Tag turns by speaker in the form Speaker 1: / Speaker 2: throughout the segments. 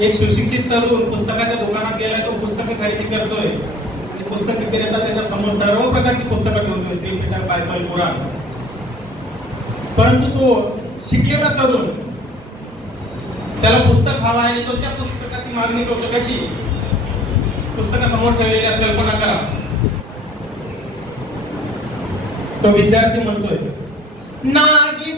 Speaker 1: एक सुशिक्षित तरुण पुस्तकाच्या दुकानात गेला तो पुस्तक खरेदी करतोय. पुस्तक विक्रेता त्याच्यासमोर सर्व प्रकारची पुस्तकं ठेवतोय त्रिपिटक बायबल पुराण परंतु तो शिकलेला तरुण त्याला पुस्तक हवा आहे तो त्या पुस्तकाची मागणी करतो कशी? पुस्तकासमोर ठेवलेली आहे, कल्पना करा. तो विद्यार्थी म्हणतोय नागिता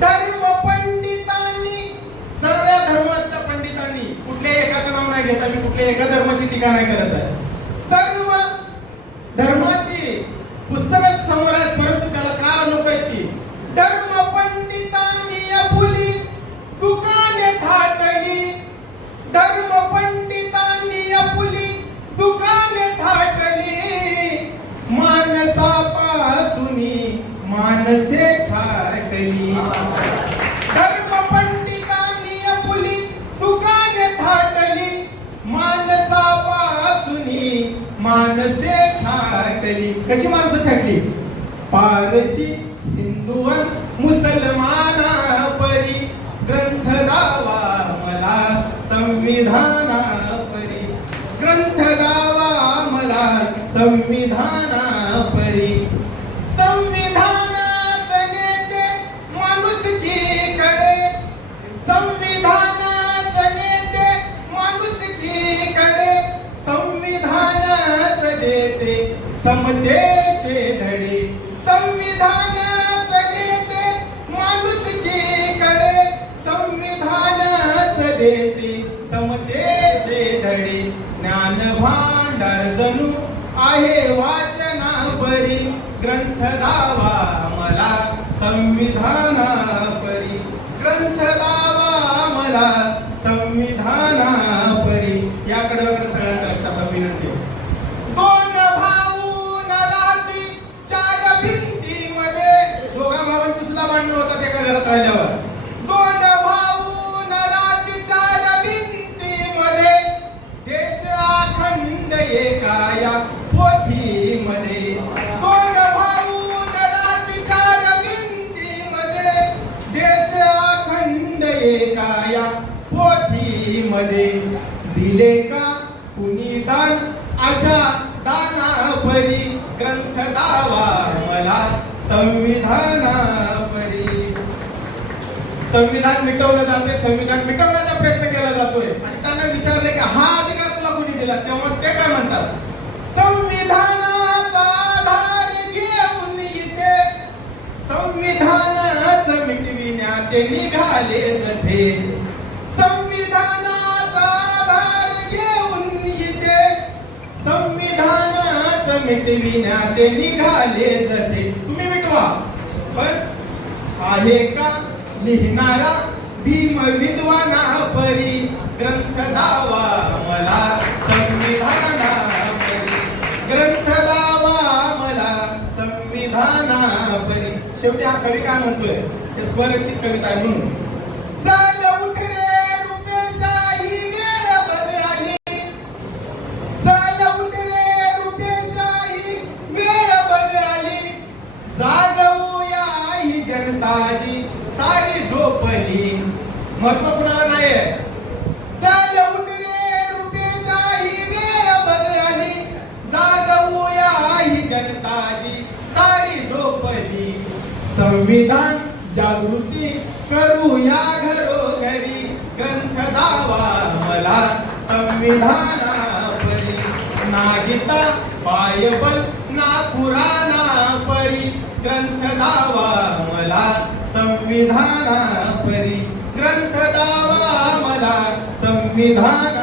Speaker 1: धर्म पंडितांनी सर्व धर्माच्या पंडितांनी कुठल्याही एकाचं नाव नाही घेता मी कुठल्याही एका धर्माची टीका नाही करत आहे सर्व धर्माची पुस्तकं समोर आहेत परंतु त्याला का नको आहेत ती धर्म पंडितांनी अपुली दुकाने थाटली धर्म पंडितांनी अपुली दुकाने थाटली मानसापासूनी मानसे छाटली धर्म पंडितांनी अपुली दुकाने थाटली मानसापासूनी माणसे छाटली. कशी माणसं छाटली? पारशी हिंदूवर मुसलमाना परी ग्रंथ दावा मला संविधाना परी ग्रंथ दावा मला संविधाना परी समतेचे धडे संविधानाच देते माणुसकीकडे संविधान देते समतेचे धडे. ज्ञान भांडार जणू आहे वाचना परी ग्रंथ दावा मला संविधाना परी ग्रंथ दावा मला दिले का? कुणी दान? अशा दाना परी ग्रंथ दावा मला संविधाना परी संविधान मिटवलं जाते संविधान मिटवण्याचा प्रयत्न केला जातोय. आणि त्यांना विचारले की हा अधिकार तुला कुणी दिला? तेव्हा ते काय म्हणतात? संविधानाचा आधार घेऊन इथे संविधानाच मिटविण्यात निघाले. संविधानाच ते निघाले जथे तुम्ही मिटवा. पण आहे का लिहिणारा भीम विद्वाना परी? ग्रंथ दावा मला संविधाना परी. ग्रंथ दावा मला संविधाना परी. शेवटी हा कवी काय म्हणतोय. हे स्वरचित कविता आहे म्हणून. ही सारी झोपली. महत्त्व कुणाला नाही चल उठ रे रुपेशाही वेळ बघ जागवूया ही जनताची सारी झोपली. संविधान जागृती करूया घरोघरी ग्रंथ दावा मला संविधानापरी नागिता पायबल ना पुराणा परी. ग्रंथ दावा मला संविधाना परी ग्रंथ दावा मला. संविधान